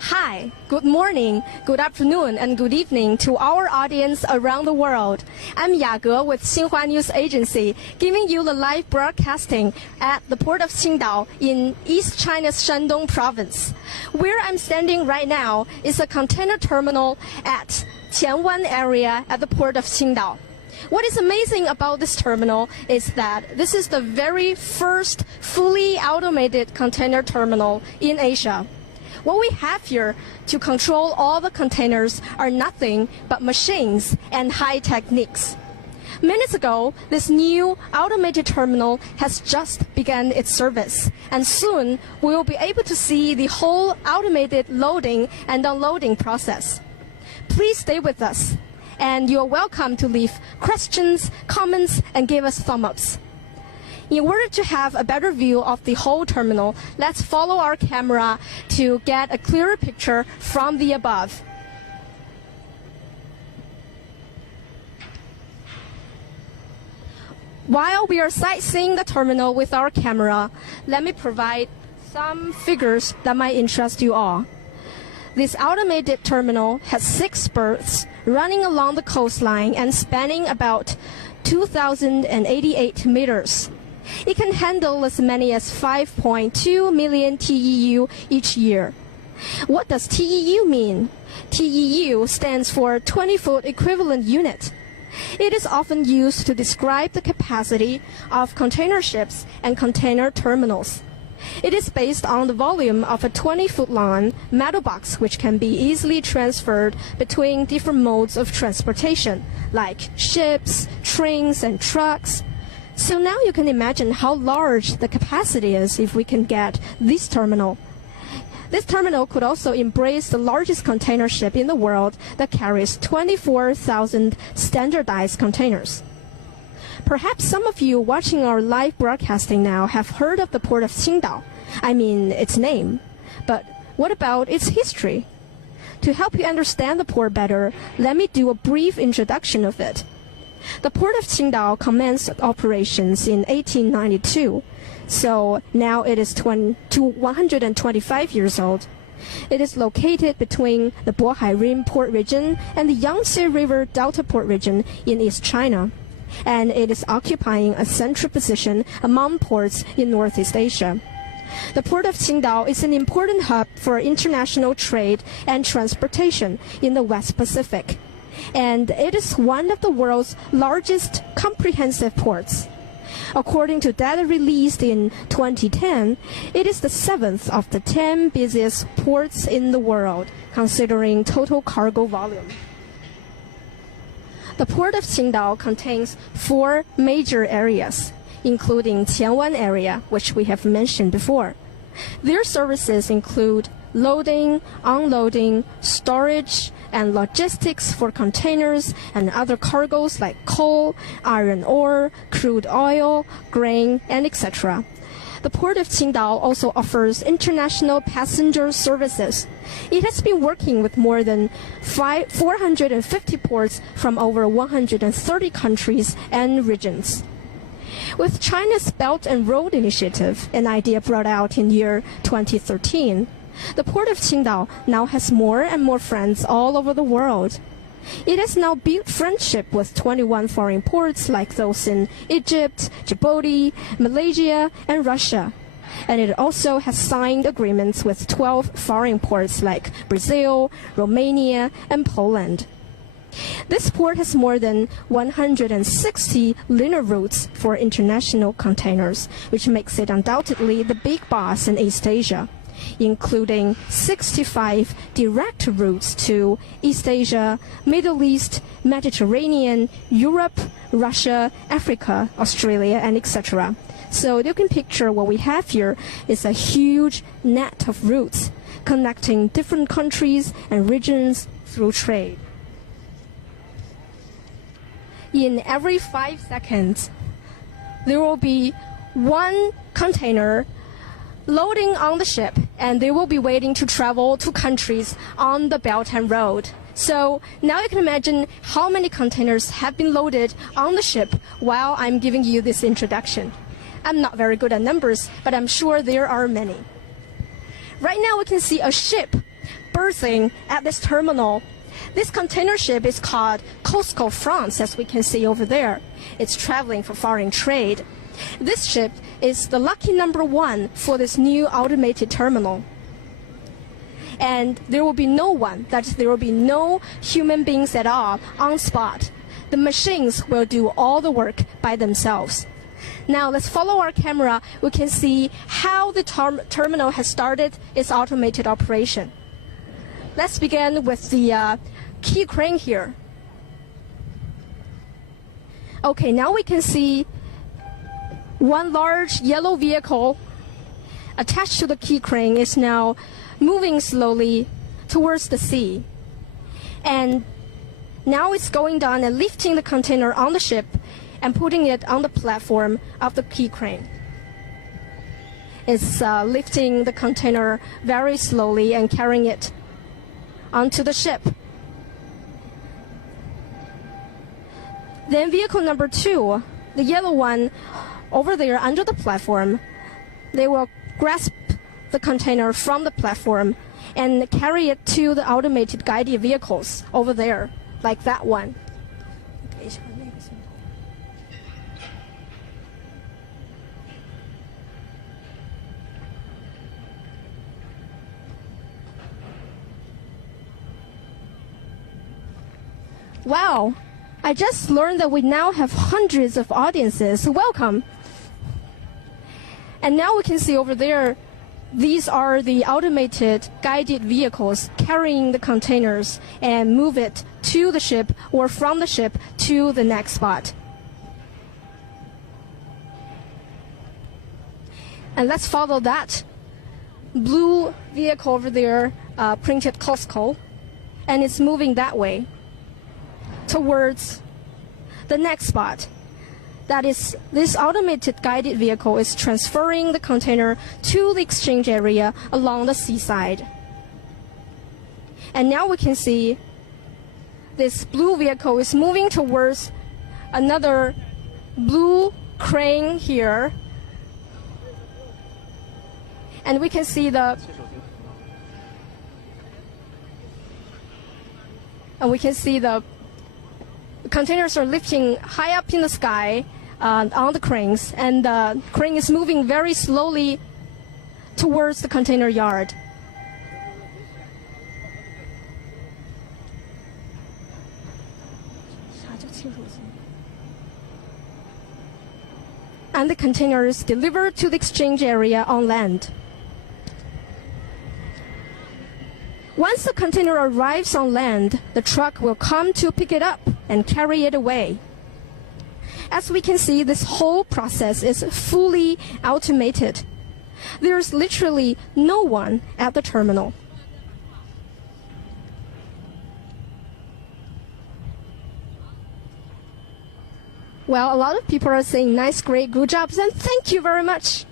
Hi, good morning, good afternoon, and good evening to our audience around the world. I'm Yage with Xinhua News Agency, giving you the live broadcasting at the port of Qingdao in East China's Shandong province. Where I'm standing right now is a container terminal at Qianwan area at the port of Qingdao. What is amazing about this terminal is that this is the very first fully automated container terminal in Asia. What we have here to control all the containers are nothing but machines and high techniques. Minutes ago, this new automated terminal has just begun its service, and soon we will be able to see the whole automated loading and unloading process. Please stay with us, and you're welcome to leave questions, comments, and give us thumbs ups. In order to have a better view of the whole terminal, let's follow our camera to get a clearer picture from the above. While we are sightseeing the terminal with our camera, let me provide some figures that might interest you all. This automated terminal has 6 berths running along the coastline and spanning about 2,088 meters. It can handle as many as 5.2 million TEU each year. What does TEU mean? TEU stands for 20-foot equivalent unit. It is often used to describe the capacity of container ships and container terminals. It is based on the volume of a 20-foot long metal box which can be easily transferred between different modes of transportation, like ships, trains, and trucks. So now you can imagine how large the capacity is if we can get this terminal. This terminal could also embrace the largest container ship in the world that carries 24,000 standardized containers. Perhaps some of you watching our live broadcasting now have heard of the port of Qingdao. I mean, its name. But what about its history? To help you understand the port better, let me do a brief introduction of it. The port of Qingdao commenced operations in 1892, so now it is 125 years old. It is located between the Bohai Rim port region and the Yangtze River Delta port region in East China, and it is occupying a central position among ports in Northeast Asia. The port of Qingdao is an important hub for international trade and transportation in the West Pacific, and it is one of the world's largest comprehensive ports. According to data released in 2010, it is the 7th of the 10 busiest ports in the world, considering total cargo volume. The port of Qingdao contains 4 major areas, including Qianwan area, which we have mentioned before. Their services include loading, unloading, storage, and logistics for containers and other cargoes like coal, iron ore, crude oil, grain, and etc. The port of Qingdao also offers international passenger services. It has been working with more than 450 ports from over 130 countries and regions. With China's Belt and Road Initiative, an idea brought out in year 2013, the port of Qingdao now has more and more friends all over the world. It has now built friendship with 21 foreign ports like those in Egypt, Djibouti, Malaysia, and Russia. And it also has signed agreements with 12 foreign ports like Brazil, Romania, and Poland. This port has more than 160 linear routes for international containers, which makes it undoubtedly the big boss in East Asia, including 65 direct routes to East Asia, Middle East, Mediterranean, Europe, Russia, Africa, Australia, and etc. So you can picture what we have here is a huge net of routes connecting different countries and regions through trade. In every 5 seconds, there will be one container loading on the ship, and they will be waiting to travel to countries on the Belt and Road. So now you can imagine how many containers have been loaded on the ship while I'm giving you this introduction. I'm not very good at numbers, but I'm sure there are many. Right now we can see a ship berthing at this terminal. This container ship is called Costco France, as we can see over there. It's traveling for foreign trade. This ship is the lucky number one for this new automated terminal. And there will be no one, that is, there will be no human beings at all on spot. The machines will do all the work by themselves. Now let's follow our camera. We can see how the terminal has started its automated operation. Let's begin with the key crane here. Okay, now we can see one large yellow vehicle attached to the key crane is now moving slowly towards the sea. And now it's going down and lifting the container on the ship and putting it on the platform of the key crane. It's lifting the container very slowly and carrying it onto the ship. Then vehicle number 2, the yellow one over there under the platform, they will grasp the container from the platform and carry it to the automated guided vehicles over there, like that one. Wow, I just learned that we now have hundreds of audiences. Welcome. And now we can see over there, these are the automated guided vehicles carrying the containers and move it to the ship or from the ship to the next spot. And let's follow that blue vehicle over there, printed Costco, and it's moving that way towards the next spot. That is, this automated guided vehicle is transferring the container to the exchange area along the seaside. And now we can see this blue vehicle is moving towards another blue crane here. And we can see the containers are lifting high up in the sky on the cranes, and the crane is moving very slowly towards the container yard. And the container is delivered to the exchange area on land. Once the container arrives on land, the truck will come to pick it up and carry it away. As we can see, this whole process is fully automated. There's literally no one at the terminal. Well, a lot of people are saying nice, great, good jobs, and thank you very much.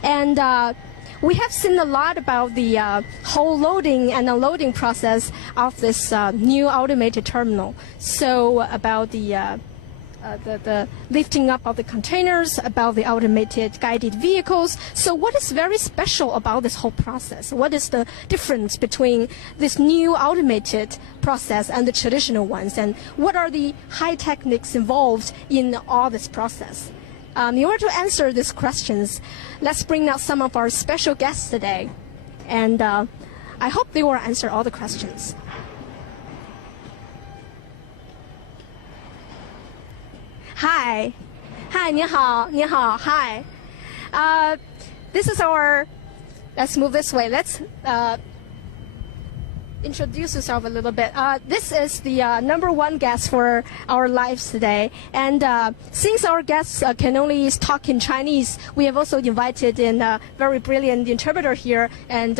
And we have seen a lot about the whole loading and unloading process of this new automated terminal. So about the lifting up of the containers, about the automated guided vehicles. So what is very special about this whole process? What is the difference between this new automated process and the traditional ones? And what are the high techniques involved in all this process? In order to answer these questions, let's bring out some of our special guests today. And I hope they will answer all the questions. Hi. Hi, 你好, 你好, hi. This is our, let's move this way. introduce yourself a little bit. This is the #1 guest for our lives today. And since our guests can only talk in Chinese, we have also invited in a very brilliant interpreter here. And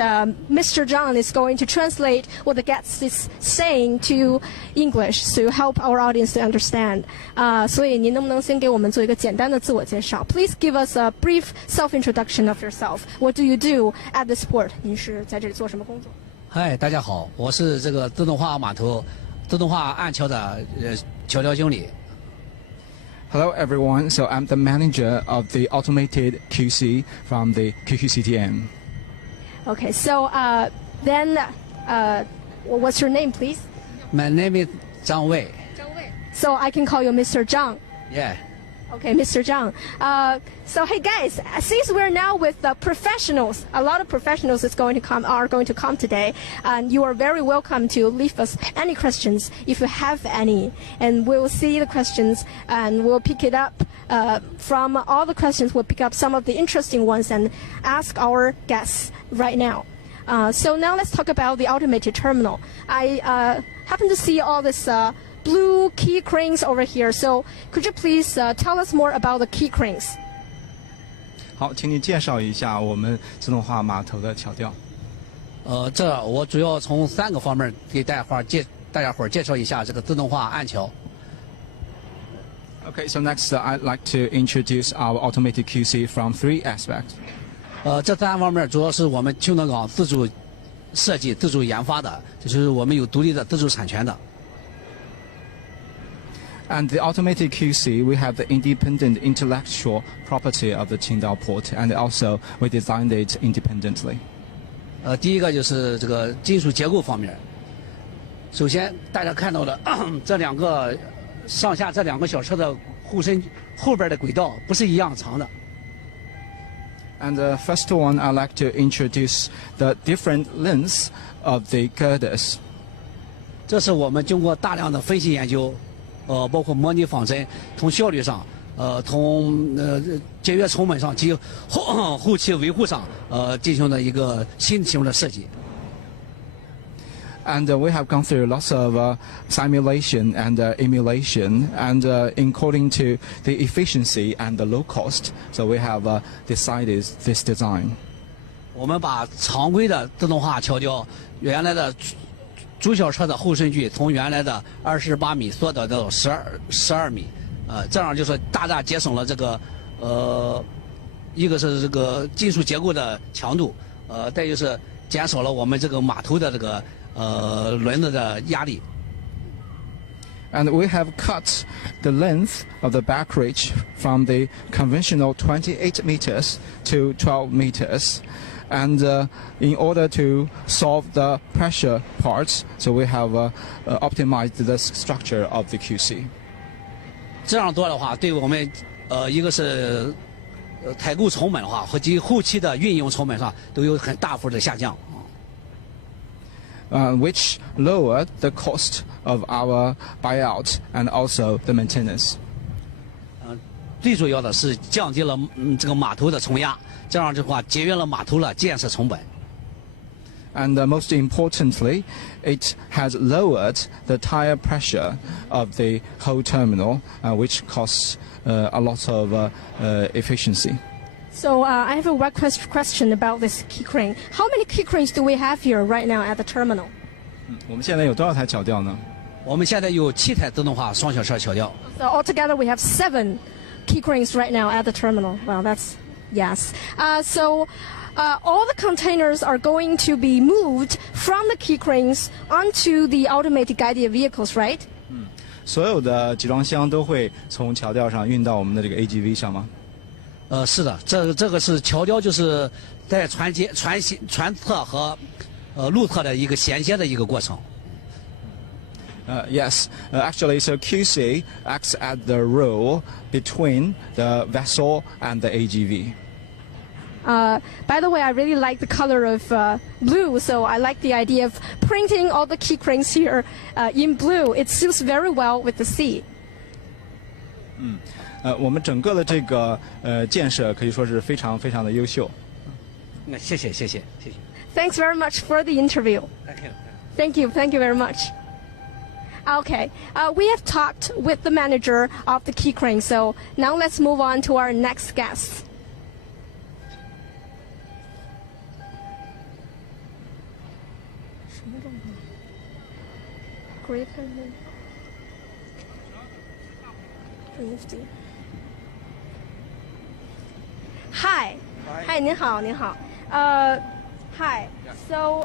Mr. Zhang is going to translate what the guest is saying to English to help our audience to understand. 所以您能不能先给我们做一个简单的自我介绍 Please give us a brief self-introduction of yourself. What do you do at this port? 您是在这里做什么工作？嗨，大家好，我是这个自动化码头、自动化岸桥的桥梁经理。Hello everyone, so I'm the manager of the automated QC from the QQCTM. Okay, so then what's your name, please? My name is Zhang Wei. So I can call you Mr. Zhang. Yeah. Okay, Mr. Zhang. So hey guys, since we're now with professionals, a lot of professionals are going to come today, and you are very welcome to leave us any questions if you have any, and we'll see the questions and we'll pick it up from all the questions. We'll pick up some of the interesting ones and ask our guests right now. So now let's talk about the automated terminal. I happen to see all this blue key cranes over here. So could you please tell us more about the key cranes? 好，请你介绍一下我们自动化码头的桥吊。这我主要从3个方面给大家伙儿介绍一下这个自动化岸桥。Okay, so next I'd like to introduce our automated QC from 3 aspects. 这3方面主要是我们青岛港自主设计、自主研发的，就是我们有独立的自主产权的。And the automated QC, we have the independent intellectual property of the Qingdao port, and also we designed it independently. 第一个就是这个金属结构方面。首先，大家看到的这2个上下这2个小车的护身后边的轨道不是一样长的。And the first one, I'd like to introduce the different lengths of the girders. 这是我们经过大量的分析研究。包括模拟仿真，从效率上，从节约成本上及后期维护上，进行了一个新型的设计。And we have gone through lots of simulation and emulation, and according to the efficiency and the low cost, so we have decided this design. 我们把常规的自动化桥吊原来的主小车的后身距从原来的28米缩短到12米，这样就是大大节省了这个一个是这个金属结构的强度，再就是减少了我们这个码头的这个轮子的压力。And we have cut the length of the back reach from the conventional 28 meters to 12 meters. And in order to solve the pressure parts, so we have optimized the structure of the QC. 这样做的话，对我们一个是采购成本的话，和及后期的运营成本上都有很大幅的下降。Which lowered the cost of our buyout and also the maintenance. 最主要的是降低了这个码头的冲压。这样的话，节约了码头的建设成本。And most importantly, it has lowered the tire pressure of the whole terminal, which costs a lot of efficiency. So I have a question about this key crane. How many key cranes do we have here right now at the terminal? 我们现在有多少台桥吊呢？我们现在有7台自动化双小车桥吊。So altogether, we have 7 key cranes right now at the terminal. Wow, that's yes. So all the containers are going to be moved from the key cranes onto the automated guided vehicles, right? 所有的集装箱都会从桥吊上运到我们的这个 AGV 上吗？是的，这个是桥吊，就是在船侧和路侧的一个衔接的一个过程。Yes, actually, so QC acts as the role between the vessel and the AGV. By the way, I really like the color of blue, so I like the idea of printing all the key cranes here in blue. It suits very well with the sea. 我们整个的这个建设可以说是非常非常的优秀。谢谢。 Thanks very much for the interview. Thank you. Thank you very much. Okay, we have talked with the manager of the Key Crane, so now let's move on to our next guest. Hi. Hi, 您好，您好。Hi. So,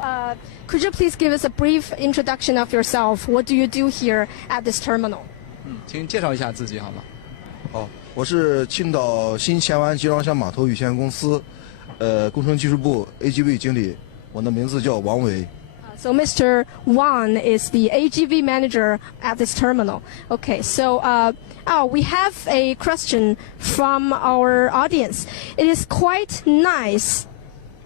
could you please give us a brief introduction of yourself? What do you do here at this terminal? 请介绍一下自己好吗？我是青岛新前湾集装箱码头有限公司，工程技术部 AGV 经理，我的名字叫王伟。So Mr. Wang is the AGV manager at this terminal. Okay, so we have a question from our audience. It is quite nice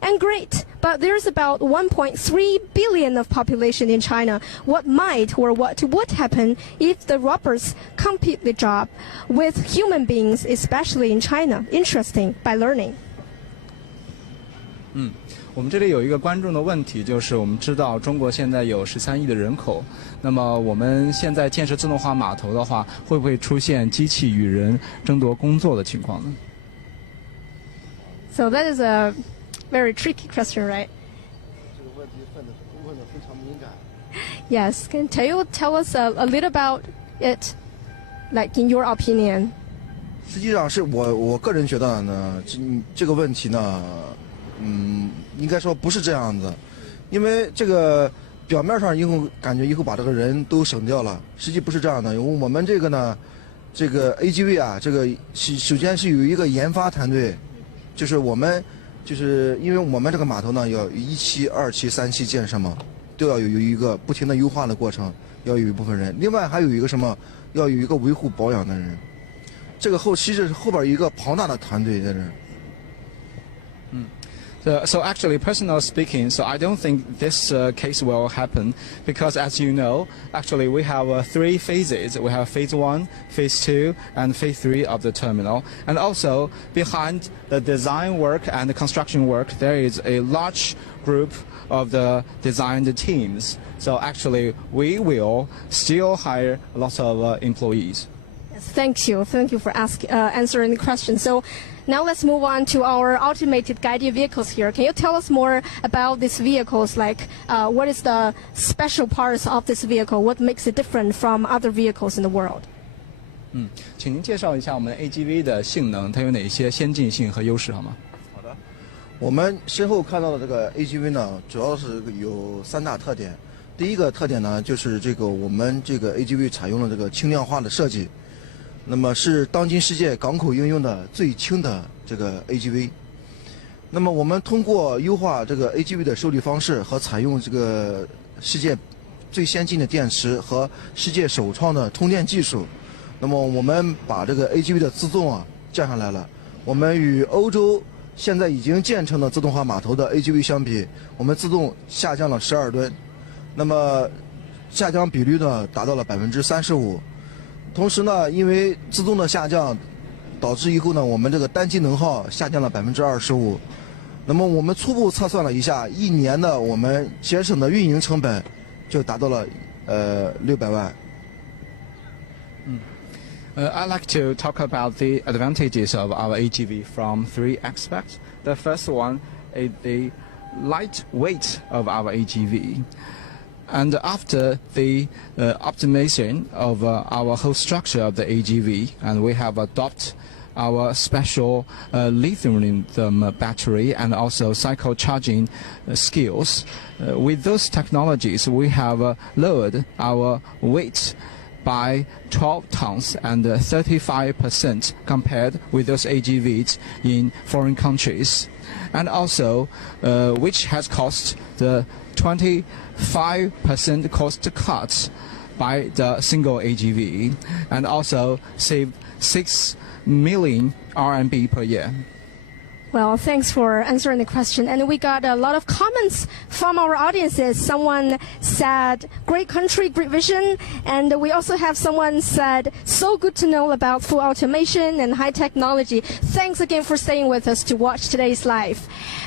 and great, but there's about 1.3 billion of population in China. What might or what would happen if the robots compete the job with human beings, especially in China? Interesting by learning. 我们这里有一个观众的问题，就是我们知道中国现在有13亿的人口，那么我们现在建设自动化码头的话，会不会出现机器与人争夺工作的情况呢？ So that is a very tricky question, right? 这个问题问得非常敏感。 Yes. Can you tell us a little about it, like in your opinion? 实际上是我个人觉得呢，这个问题呢，应该说不是这样子，因为这个表面上感觉以后把这个人都省掉了，实际不是这样的。因为我们这个呢，这个 AGV 啊，这个首先是有一个研发团队，就是因为我们这个码头呢要1期、2期、3期建设嘛，都要有一个不停的优化的过程，要有一部分人。另外还有一个什么，要有一个维护保养的人，这个其实是后边有一个庞大的团队在这。So actually, personally speaking, so I don't think this case will happen because, as you know, actually we have 3 phases. We have phase 1, phase 2, and phase 3 of the terminal. And also, behind the design work and the construction work, there is a large group of the design teams. So actually, we will still hire a lot of employees. Yes, thank you for answering the question. So now let's move on to our automated guided vehicles here. Can you tell us more about these vehicles? Like, what is the special parts of this vehicle? What makes it different from other vehicles in the world? 请您介绍一下我们 AGV 的性能，它有哪些先进性和优势好吗？好的，我们身后看到的这个 AGV 呢，主要是有3大特点。第一个特点呢，就是我们这个 AGV 采用了这个轻量化的设计。那么是当今世界港口应用的最轻的这个 AGV。那么我们通过优化这个 AGV 的受力方式和采用这个世界最先进的电池和世界首创的通电技术，那么我们把这个 AGV 的自重降下来了。我们与欧洲现在已经建成的自动化码头的 AGV 相比，我们自动下降了12吨，那么下降比率呢达到了35%。同时呢，因为自动的下降，导致以后呢，我们这个单机能耗下降了25%。那么我们初步测算了一下，一年的我们节省的运营成本就达到了600万。I'd like to talk about the advantages of our AGV from 3 aspects. The first one is the light weight of our AGV. And after the optimization of our whole structure of the AGV, and we have adopted our special lithium battery and also cycle charging skills. With those technologies, we have lowered our weight by 12 tons and 35% compared with those AGVs in foreign countries. And also, which has cost the 25% cost cut by the single AGV, and also save 6 million RMB per year. Well, thanks for answering the question. And we got a lot of comments from our audiences. Someone said, great country, great vision. And we also have someone said, so good to know about full automation and high technology. Thanks again for staying with us to watch today's live.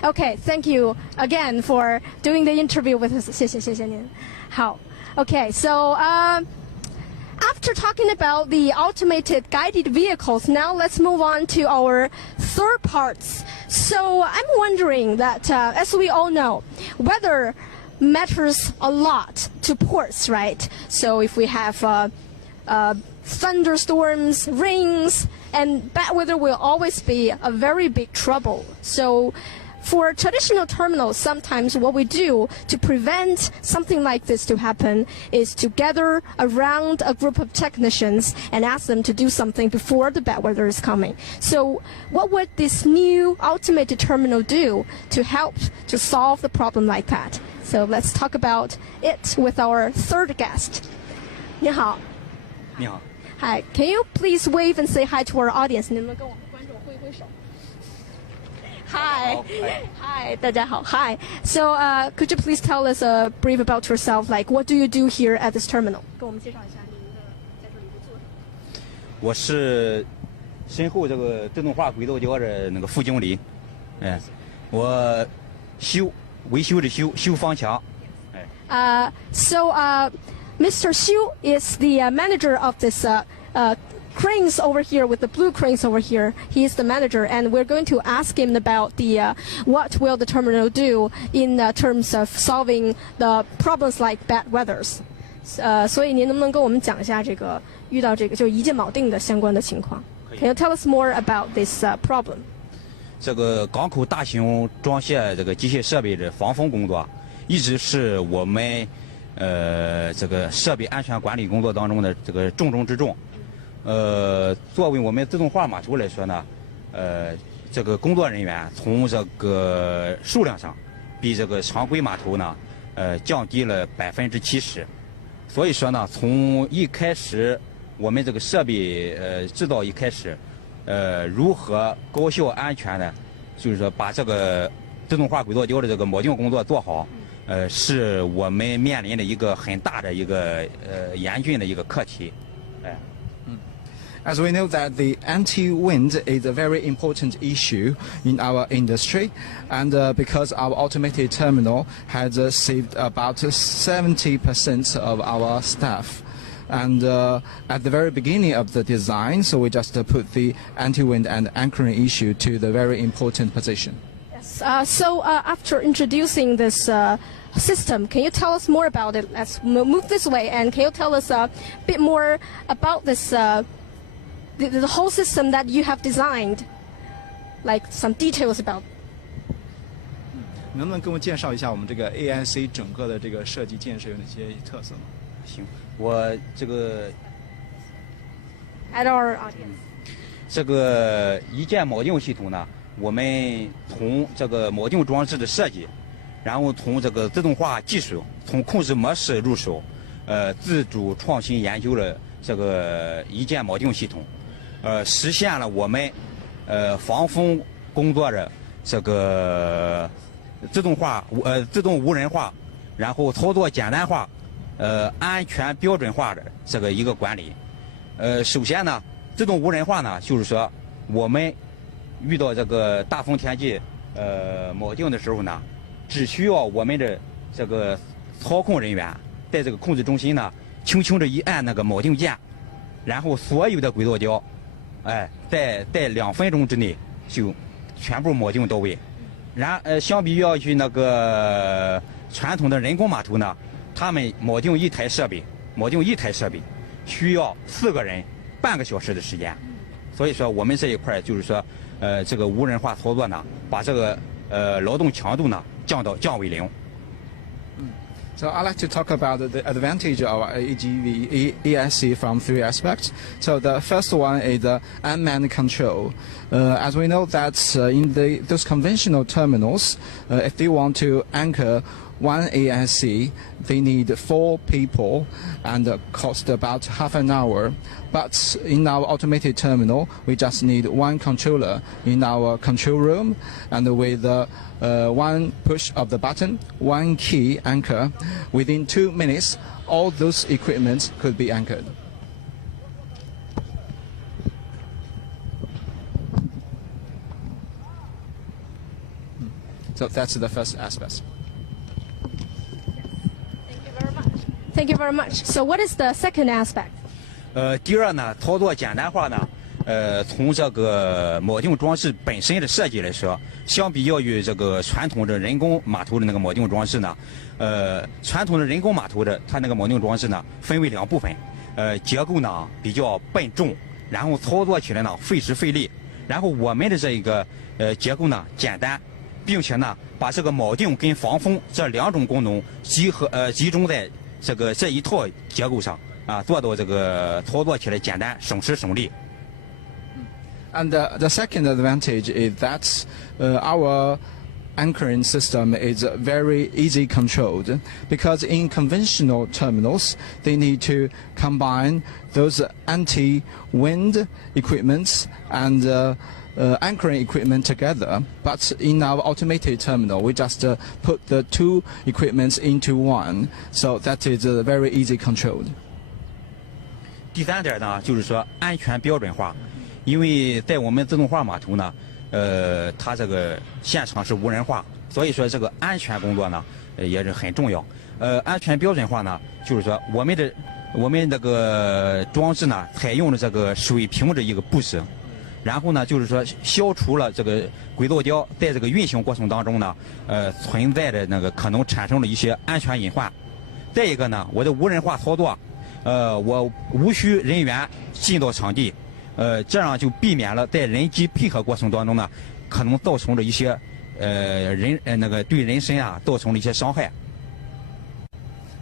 Okay, thank you again for doing the interview with us. 谢谢您。好。Okay, so after talking about the automated guided vehicles, now let's move on to our third parts. So I'm wondering that, as we all know, weather matters a lot to ports, right? So if we have thunderstorms, rains, and bad weather will always be a very big trouble. So for traditional terminals, sometimes what we do to prevent something like this to happen is to gather around a group of technicians and ask them to do something before the bad weather is coming. So what would this new automated terminal do to help to solve the problem like that? So let's talk about it with our third guest. 你好。你好。Hi, can you please wave and say hi to our audience? 你们跟我们观众挥挥手。Hi. Hi, 大家好. Hi. So, could you please tell us a brief about yourself? Like, what do you do here at this terminal? 跟我们介绍一下您的在这里的做什么。我是身后这个自动化轨道桥的那个副经理。我维修的修方墙。So, Mr. Xu is the manager of this cranes over here, with the blue cranes over here. He is the manager, and we're going to ask him about the what will the terminal do in terms of solving the problems like bad weathers. 所以您能不能跟我们讲一下这个遇到这个就一键锚定的相关的情况？ Can you tell us more about this problem? 这个港口大型装卸这个机械设备的防风工作，一直是我们这个设备安全管理工作当中的这个重中之重。作为我们自动化码头来说呢，这个工作人员从这个数量上，比这个常规码头呢，降低了70%。所以说呢，从一开始我们这个设备制造一开始，如何高效安全的，就是说把这个自动化轨道桥的这个锚定工作做好，是我们面临的一个很大的一个严峻的一个课题，As we know that the anti-wind is a very important issue in our industry, and because our automated terminal has saved about 70% of our staff. And at the very beginning of the design, so we just put the anti-wind and anchoring issue to the very important position. Yes. So after introducing this system, can you tell us more about it? Let's move this way, and can you tell us a bit more about this? The whole system that you have designed, like some details about. 能不能给我们介绍一下我们这个 AIC 整个的这个设计建设有哪些特色呢？行，我这个 At our audience. 这个一键锚定系统呢，我们从这个锚定装置的设计，然后从这个自动化技术，从控制模式入手，自主创新研究了这个一键锚定系统。实现了我们防风工作的这个自动无人化，然后操作简单化，安全标准化的这个一个管理。首先呢，自动无人化呢，就是说我们遇到这个大风天气锚定的时候呢，只需要我们的这个操控人员在这个控制中心呢，轻轻的一按那个锚定键，然后所有的轨道桥。在2分钟之内就全部锚定到位。相比于要去那个传统的人工码头呢，他们锚定一台设备需要4个人半个小时的时间。所以说我们这一块就是说，这个无人化操作呢，把这个劳动强度呢降为0。So I'd like to talk about the advantage of AGV EIC from 3 aspects. So the first one is the unmanned control. As we know that in those conventional terminals, if they want to anchor one ASC, they need 4 people and cost about half an hour. But in our automated terminal, we just need 1 controller in our control room, and with 1 push of the button, 1 key anchor, within 2 minutes, all those equipments could be anchored. So that's the first aspect. Thank you very much. So what is the second aspect? 第二呢，操作简单化呢，从这个锚定装置本身的设计来说，相比较于这个传统的人工码头的那个锚定装置呢，传统的人工码头的它那个锚定装置呢，分为2部分，结构呢比较笨重，然后操作起来呢费时费力，然后我们的这一个结构呢简单。并且呢，把这个锚定跟防风这2种功能集中在这一套结构上啊，做到这个操作起来简单、省时省力。And the second advantage is that our anchoring system is very easy controlled, because in conventional terminals they need to combine those anti-wind equipments and anchoring equipment together, but in our automated terminal, we just put the 2 equipments into 1, so that is very easy controlled. 第3点呢，就是说安全标准化，因为在我们自动化码头呢，它这个现场是无人化，所以说这个安全工作呢，也是很重要。安全标准化呢，就是说我们这个装置呢，采用了这个水平的一个布置。然后呢，就是说消除了这个轨道胶在这个运行过程当中呢，存在的那个可能产生的一些安全隐患。再一个呢，我的无人化操作，我无需人员进到场地，这样就避免了在人机配合过程当中呢，可能造成的一些对人身啊造成的一些伤害。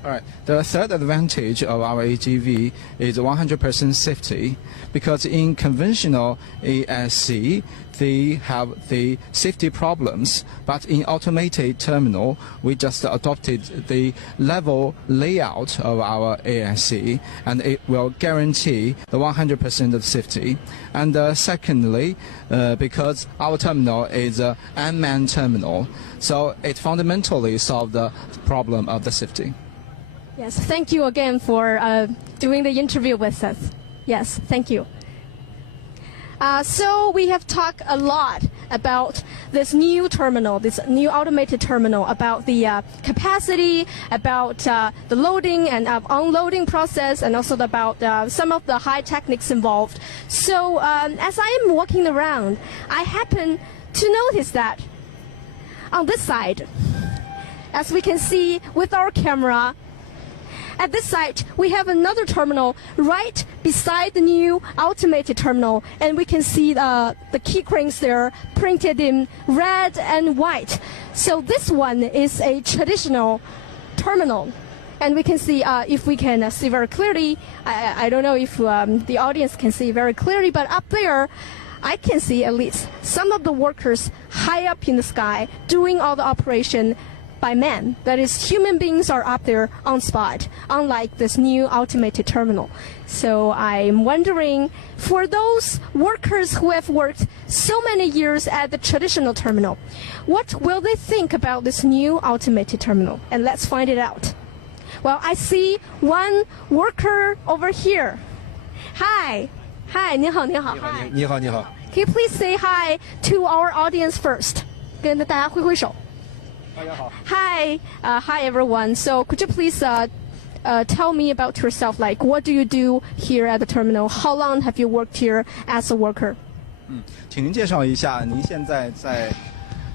All right. The third advantage of our AGV is 100% safety, because in conventional ASC they have the safety problems, but in automated terminal we just adopted the level layout of our ASC, and it will guarantee the 100% of safety. And secondly, because our terminal is an unmanned terminal, so it fundamentally solves the problem of the safety. Yes, thank you again for doing the interview with us. Yes, thank you. So we have talked a lot about this new terminal, this new automated terminal, about the capacity, about the loading and unloading process, and also about some of the high techniques involved. So as I am walking around, I happen to notice that on this side, as we can see with our camera, at this site, we have another terminal right beside the new automated terminal, and we can see the key cranes there printed in red and white. So this one is a traditional terminal, and we can see, if we can see very clearly, I don't know if the audience can see very clearly, but up there, I can see at least some of the workers high up in the sky doing all the operation by man. That is, human beings are up there on spot, unlike this new automated terminal. So I'm wondering, for those workers who have worked so many years at the traditional terminal, what will they think about this new automated terminal? And let's find it out. Well, I see one worker over here. Hi. Hi, 你好，你好。你好，你好。Can you please say hi to our audience first? 跟大家挥挥手。Hi, hi everyone. So could you please tell me about yourself? Like, what do you do here at the terminal? How long have you worked here as a worker? 请您介绍一下您现在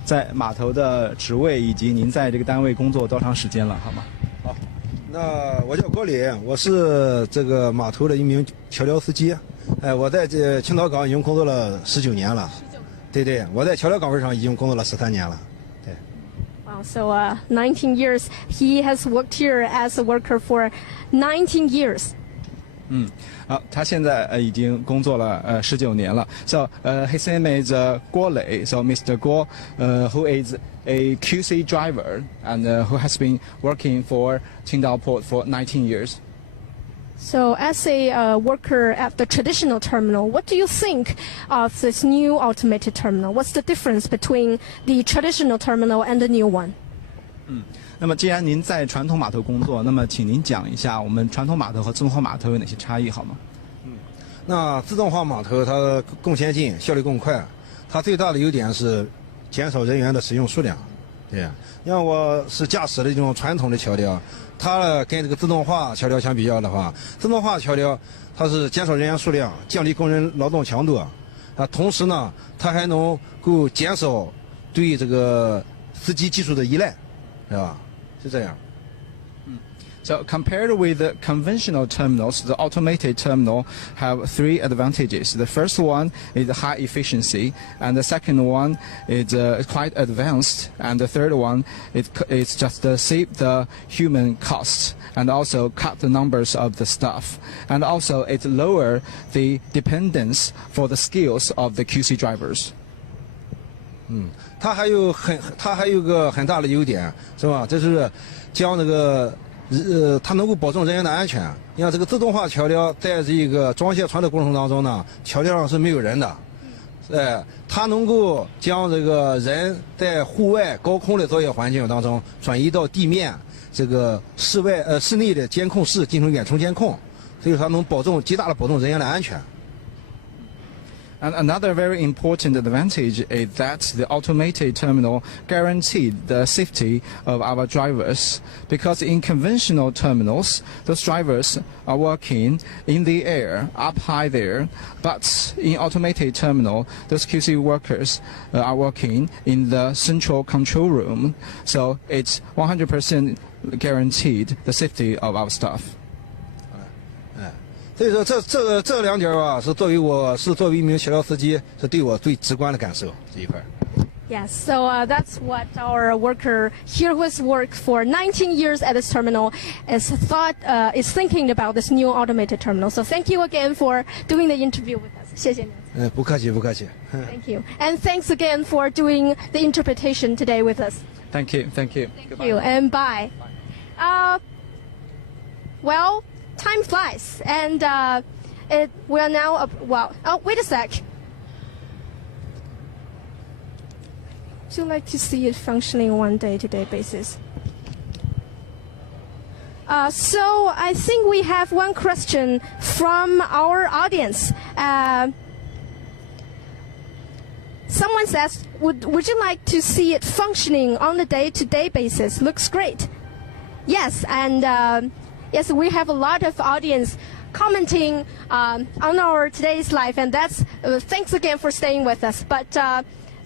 在码头的职位，以及您在这个单位工作多长时间了，好吗？好，那我叫郭礼，我是这个码头的一名桥梁司机。我在这青岛港已经工作了19年了。对对，我在桥梁岗位上已经工作了13年了。对。Wow, so 19 years. He has worked here as a worker for 19 years. 他现在已经工作了19年了。So his name is Guo Lei. So Mr. Guo, who is a QC driver and who has been working for Qingdao Port for 19 years. So as a worker at the traditional terminal, what do you think of this new automated terminal? What's the difference between the traditional terminal and the new one? 那么既然您在传统码头工作，那么请您讲一下我们传统码头和自动化码头有哪些差异好吗？那自动化码头它更先进，效率更快，它最大的优点是减少人员的使用数量。对，像我是驾驶的这种传统的桥梁，它跟这个自动化桥梁相比较的话，自动化桥梁它是减少人员数量，降低工人劳动强度，同时呢，它还能够减少对这个司机技术的依赖，是吧？是这样。So compared with the conventional terminals, the automated terminal have 3 advantages. The first one is high efficiency, and the second one is quite advanced, and the third one is just save the human costs and also cut the numbers of the staff, and also it lower the dependence for the skills of the QC drivers. 它还有个很大的优点，是吧？这是将这个。它能够保证人员的安全。你看这个自动化桥梁在这个装卸船的过程当中呢，桥梁上是没有人的，它能够将这个人在户外高空的作业环境当中转移到地面这个室内的监控室进行远程监控，所以它能极大的保证人员的安全。And another very important advantage is that the automated terminal guaranteed the safety of our drivers, because in conventional terminals, those drivers are working in the air, up high there, but in automated terminal, those QC workers are working in the central control room, so it's 100% guaranteed the safety of our staff. 所以说这2点吧，是作为一名桥梁司机，是对我最直观的感受这一块。Yes, so that's what our worker here who has worked for 19 years at this terminal is thinking about this new automated terminal. So thank you again for doing the interview with us. 谢谢您。不客气，不客气。Thank you, and thanks again for doing the interpretation today with us. Thank you, thank you. Thank you, and bye. Well. Time flies, and we are now. Oh, wait a sec. Would you like to see it functioning on a day-to-day basis? So I think we have one question from our audience. Someone says, "Would you like to see it functioning on a day-to-day basis? Looks great." Yes, and. Yes, we have a lot of audience commenting on our today's live, and that's thanks again for staying with us. But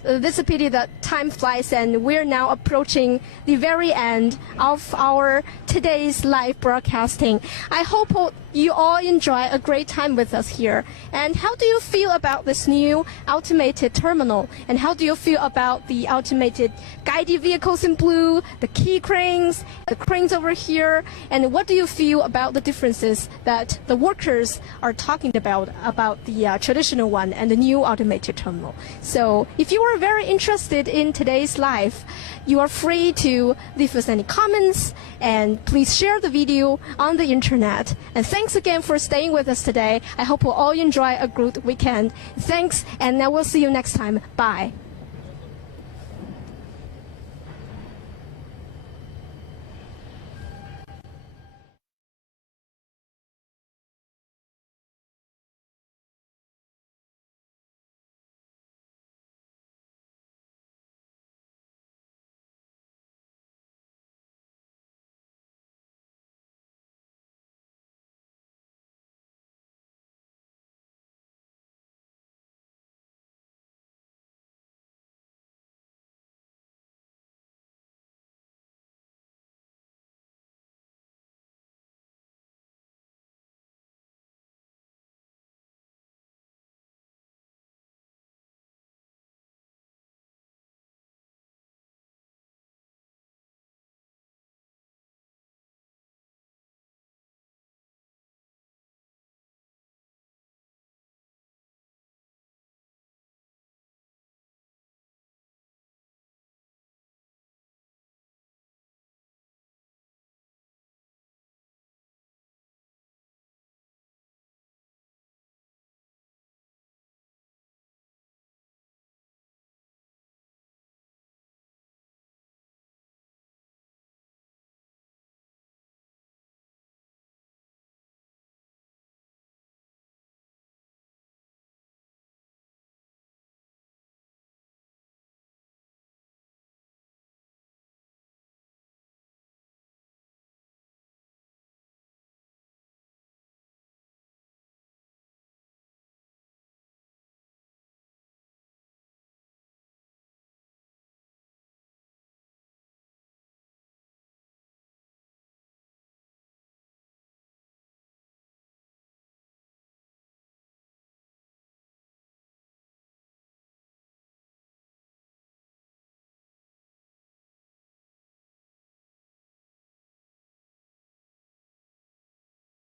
this is a pity that time flies, and we're now approaching the very end of our today's live broadcasting. I hope you all enjoy a great time with us here. And how do you feel about this new automated terminal? And how do you feel about the automated guided vehicles in blue, the key cranes, the cranes over here? And what do you feel about the differences that the workers are talking about the traditional one and the new automated terminal? So if you are very interested in today's live, you are free to leave us any comments, and please share the video on the internet. And thanks again for staying with us today. I hope we'll all enjoy a good weekend. Thanks, and I will see you next time. Bye.